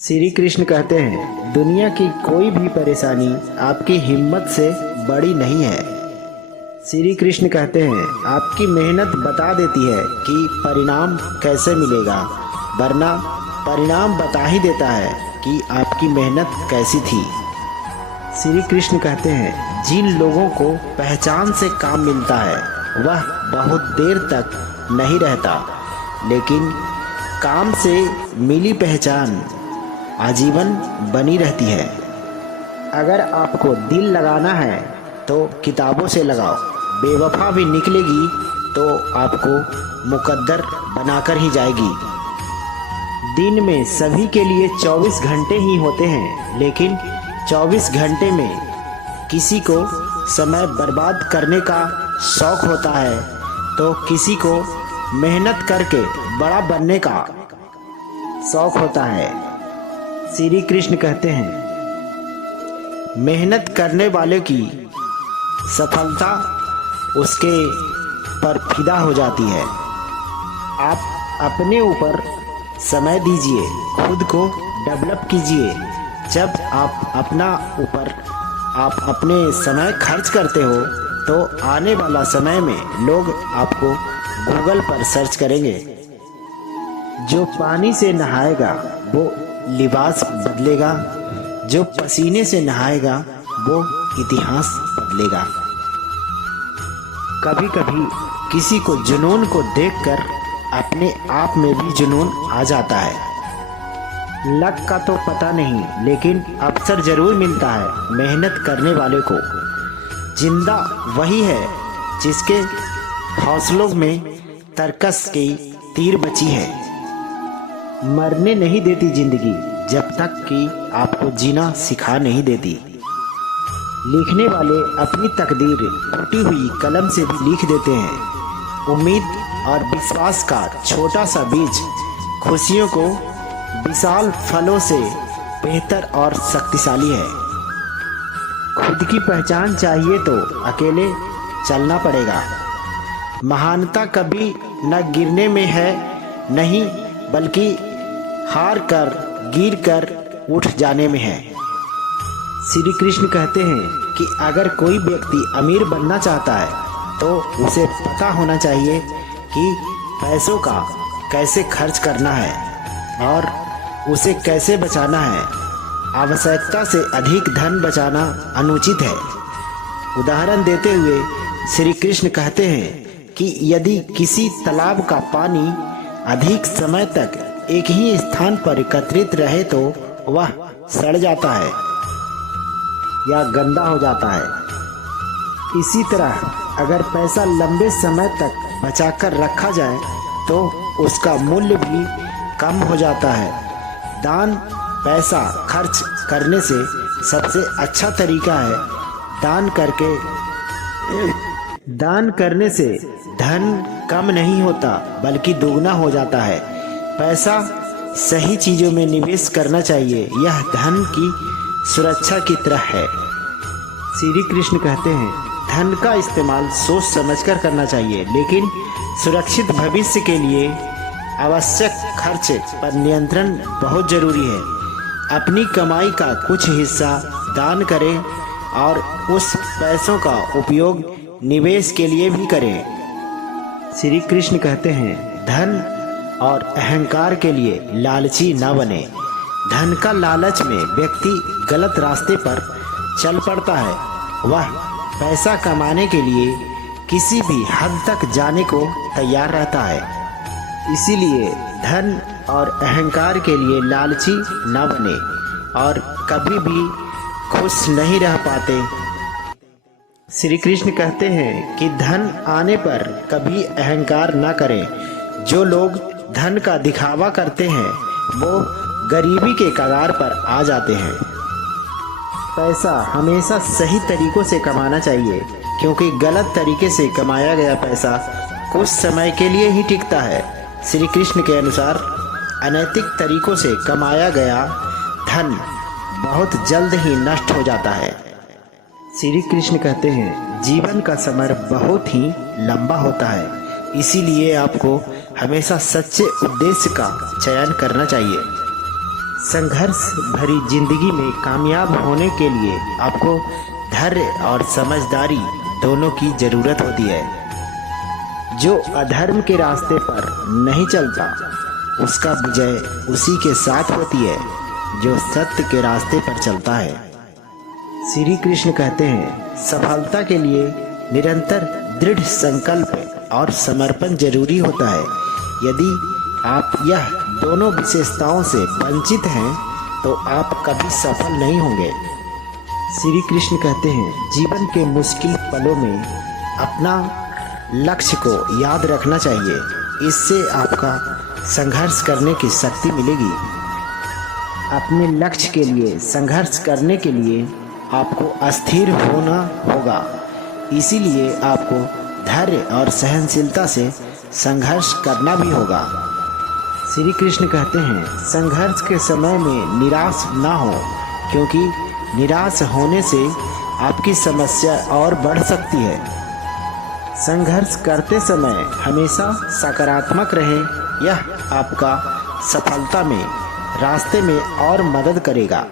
श्री कृष्ण कहते हैं, दुनिया की कोई भी परेशानी आपकी हिम्मत से बड़ी नहीं है। श्री कृष्ण कहते हैं, आपकी मेहनत बता देती है कि परिणाम कैसे मिलेगा, वरना परिणाम बता ही देता है कि आपकी मेहनत कैसी थी। श्री कृष्ण कहते हैं, जिन लोगों को पहचान से काम मिलता है वह बहुत देर तक नहीं रहता, लेकिन काम से मिली पहचान आजीवन बनी रहती है। अगर आपको दिल लगाना है तो किताबों से लगाओ, बेवफा भी निकलेगी तो आपको मुकद्दर बनाकर ही जाएगी। दिन में सभी के लिए 24 घंटे ही होते हैं, लेकिन 24 घंटे में किसी को समय बर्बाद करने का शौक होता है तो किसी को मेहनत करके बड़ा बनने का शौक होता है। श्री कृष्ण कहते हैं, मेहनत करने वाले की सफलता उसके पर फिदा हो जाती है। आप अपने ऊपर समय दीजिए, खुद को डेवलप कीजिए। जब आप अपने समय खर्च करते हो तो आने वाला समय में लोग आपको गूगल पर सर्च करेंगे। जो पानी से नहाएगा वो लिबास बदलेगा, जो पसीने से नहाएगा वो इतिहास बदलेगा। कभी कभी किसी को जुनून को देखकर अपने आप में भी जुनून आ जाता है। लक का तो पता नहीं, लेकिन अवसर जरूर मिलता है मेहनत करने वाले को। जिंदा वही है जिसके हौसलों में तरकस की तीर बची है। मरने नहीं देती जिंदगी जब तक कि आपको जीना सिखा नहीं देती। लिखने वाले अपनी तकदीर टूटी हुई कलम से भी लिख देते हैं। उम्मीद और विश्वास का छोटा सा बीज खुशियों को विशाल फलों से बेहतर और शक्तिशाली है। खुद की पहचान चाहिए तो अकेले चलना पड़ेगा। महानता कभी न गिरने में है नहीं, बल्कि हार कर गिर कर उठ जाने में है। श्री कृष्ण कहते हैं कि अगर कोई व्यक्ति अमीर बनना चाहता है तो उसे पता होना चाहिए कि पैसों का कैसे खर्च करना है और उसे कैसे बचाना है। आवश्यकता से अधिक धन बचाना अनुचित है। उदाहरण देते हुए श्री कृष्ण कहते हैं कि यदि किसी तालाब का पानी अधिक समय तक एक ही स्थान पर एकत्रित रहे तो वह सड़ जाता है या गंदा हो जाता है। इसी तरह अगर पैसा लंबे समय तक बचाकर रखा जाए तो उसका मूल्य भी कम हो जाता है। दान पैसा खर्च करने से सबसे अच्छा तरीका है। दान करने से धन कम नहीं होता बल्कि दोगुना हो जाता है। पैसा सही चीजों में निवेश करना चाहिए, यह धन की सुरक्षा की तरह है। श्री कृष्ण कहते हैं, धन का इस्तेमाल सोच समझकर करना चाहिए, लेकिन सुरक्षित भविष्य के लिए आवश्यक खर्च पर नियंत्रण बहुत जरूरी है। अपनी कमाई का कुछ हिस्सा दान करें और उस पैसों का उपयोग निवेश के लिए भी करें। श्री कृष्ण कहते हैं, धन और अहंकार के लिए लालची न बने। धन का लालच में व्यक्ति गलत रास्ते पर चल पड़ता है। वह पैसा कमाने के लिए किसी भी हद तक जाने को तैयार रहता है। इसीलिए धन और अहंकार के लिए लालची न बने और कभी भी खुश नहीं रह पाते। श्री कृष्ण कहते हैं कि धन आने पर कभी अहंकार न करें। जो लोग धन का दिखावा करते हैं वो गरीबी के कगार पर आ जाते हैं। पैसा हमेशा सही तरीकों से कमाना चाहिए, क्योंकि गलत तरीके से कमाया गया पैसा कुछ समय के लिए ही टिकता है। श्री कृष्ण के अनुसार अनैतिक तरीकों से कमाया गया धन बहुत जल्द ही नष्ट हो जाता है। श्री कृष्ण कहते हैं, जीवन का समय बहुत ही लंबा होता है, इसीलिए आपको हमेशा सच्चे उद्देश्य का चयन करना चाहिए। संघर्ष भरी जिंदगी में कामयाब होने के लिए आपको धैर्य और समझदारी दोनों की जरूरत होती है। जो अधर्म के रास्ते पर नहीं चलता उसका विजय उसी के साथ होती है जो सत्य के रास्ते पर चलता है। श्री कृष्ण कहते हैं, सफलता के लिए निरंतर दृढ़ संकल्प और समर्पण जरूरी होता है। यदि आप यह दोनों विशेषताओं से वंचित हैं तो आप कभी सफल नहीं होंगे। श्री कृष्ण कहते हैं, जीवन के मुश्किल पलों में अपना लक्ष्य को याद रखना चाहिए। इससे आपका संघर्ष करने की शक्ति मिलेगी। अपने लक्ष्य के लिए संघर्ष करने के लिए आपको अस्थिर होना होगा। इसीलिए आपको धैर्य और सहनशीलता से संघर्ष करना भी होगा। श्री कृष्ण कहते हैं, संघर्ष के समय में निराश ना हो, क्योंकि निराश होने से आपकी समस्या और बढ़ सकती है। संघर्ष करते समय हमेशा सकारात्मक रहे, यह आपका सफलता में रास्ते में और मदद करेगा।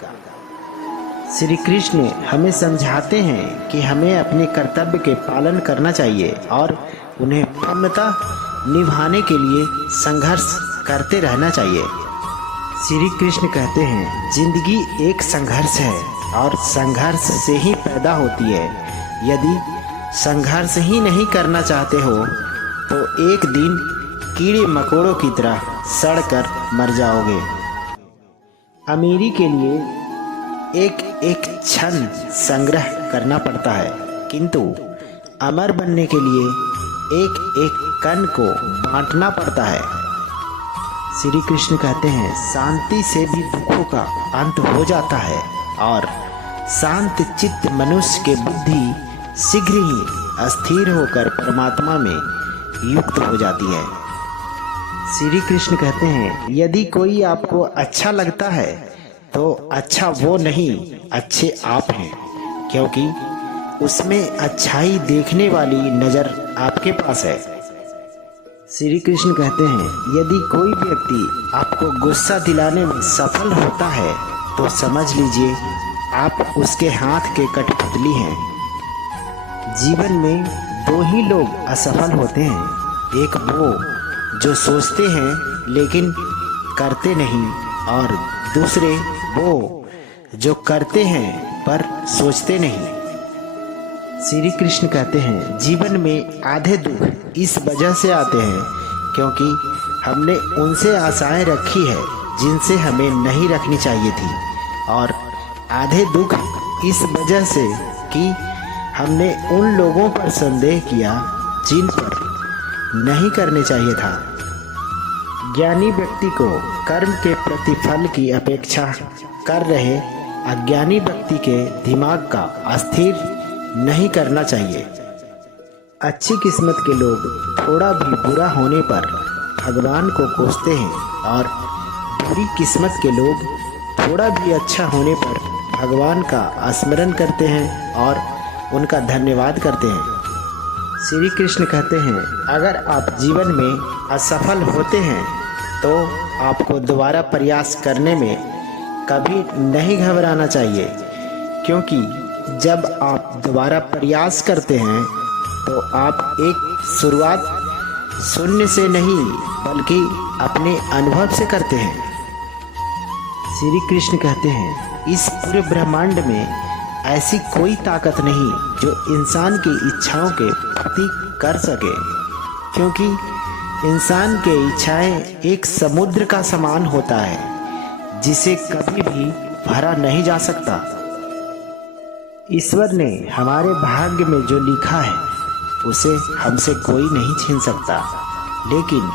श्री कृष्ण हमें समझाते हैं कि हमें अपने कर्तव्य के पालन करना चाहिए और उन्हें पूर्णतः निभाने के लिए संघर्ष करते रहना चाहिए। श्री कृष्ण कहते हैं, जिंदगी एक संघर्ष है और संघर्ष से ही पैदा होती है। यदि संघर्ष ही नहीं करना चाहते हो तो एक दिन कीड़े मकोड़ों की तरह सड़कर मर जाओगे। अमीरी के लिए एक एक क्षण संग्रह करना पड़ता है, किंतु अमर बनने के लिए एक एक कण को बांटना पड़ता है। श्री कृष्ण कहते हैं, शांति से भी दुखों का अंत हो जाता है और शांत चित्त मनुष्य के बुद्धि शीघ्र ही स्थिर होकर परमात्मा में युक्त हो जाती है। श्री कृष्ण कहते हैं, यदि कोई आपको अच्छा लगता है तो अच्छा वो नहीं, अच्छे आप हैं, क्योंकि उसमें अच्छाई देखने वाली नज़र आपके पास है। श्री कृष्ण कहते हैं, यदि कोई व्यक्ति आपको गुस्सा दिलाने में सफल होता है तो समझ लीजिए आप उसके हाथ के कठपुतली हैं। जीवन में दो ही लोग असफल होते हैं, एक वो जो सोचते हैं लेकिन करते नहीं, और दूसरे वो जो करते हैं पर सोचते नहीं। श्री कृष्ण कहते हैं, जीवन में आधे दुख इस वजह से आते हैं क्योंकि हमने उनसे आशाएं रखी है जिनसे हमें नहीं रखनी चाहिए थी, और आधे दुख इस वजह से कि हमने उन लोगों पर संदेह किया जिन पर नहीं करने चाहिए था। ज्ञानी व्यक्ति को कर्म के प्रतिफल की अपेक्षा कर रहे अज्ञानी व्यक्ति के दिमाग का अस्थिर नहीं करना चाहिए। अच्छी किस्मत के लोग थोड़ा भी बुरा होने पर भगवान को कोसते हैं और बुरी किस्मत के लोग थोड़ा भी अच्छा होने पर भगवान का स्मरण करते हैं और उनका धन्यवाद करते हैं। श्री कृष्ण कहते हैं, अगर आप जीवन में असफल होते हैं तो आपको दोबारा प्रयास करने में कभी नहीं घबराना चाहिए, क्योंकि जब आप दोबारा प्रयास करते हैं तो आप एक शुरुआत शून्य से नहीं बल्कि अपने अनुभव से करते हैं। श्री कृष्ण कहते हैं, इस पूरे ब्रह्मांड में ऐसी कोई ताकत नहीं जो इंसान की इच्छाओं के पूर्ति कर सके, क्योंकि इंसान के इच्छाएं एक समुद्र का समान होता है जिसे कभी भी भरा नहीं जा सकता। ईश्वर ने हमारे भाग्य में जो लिखा है उसे हमसे कोई नहीं छीन सकता, लेकिन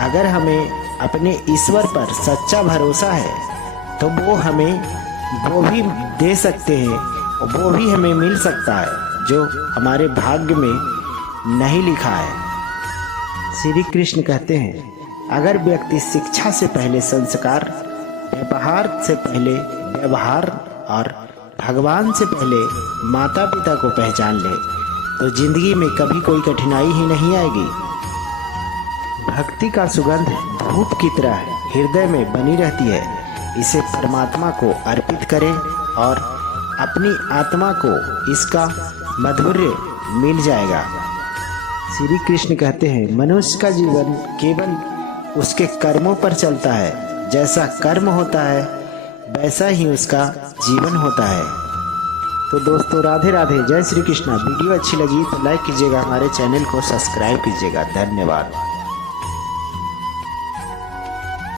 अगर हमें अपने ईश्वर पर सच्चा भरोसा है तो वो हमें वो भी दे सकते हैं और वो भी हमें मिल सकता है जो हमारे भाग्य में नहीं लिखा है। श्री कृष्ण कहते हैं, अगर व्यक्ति शिक्षा से पहले संस्कार, व्यवहार से पहले व्यवहार और भगवान से पहले माता पिता को पहचान ले तो जिंदगी में कभी कोई कठिनाई ही नहीं आएगी। भक्ति का सुगंध धूप की तरह हृदय में बनी रहती है, इसे परमात्मा को अर्पित करें और अपनी आत्मा को इसका माधुर्य मिल जाएगा। श्री कृष्ण कहते हैं, मनुष्य का जीवन केवल उसके कर्मों पर चलता है। जैसा कर्म होता है वैसा ही उसका जीवन होता है। तो दोस्तों, राधे राधे, जय श्री कृष्णा। वीडियो अच्छी लगी तो लाइक कीजिएगा, हमारे चैनल को सब्सक्राइब कीजिएगा। धन्यवाद।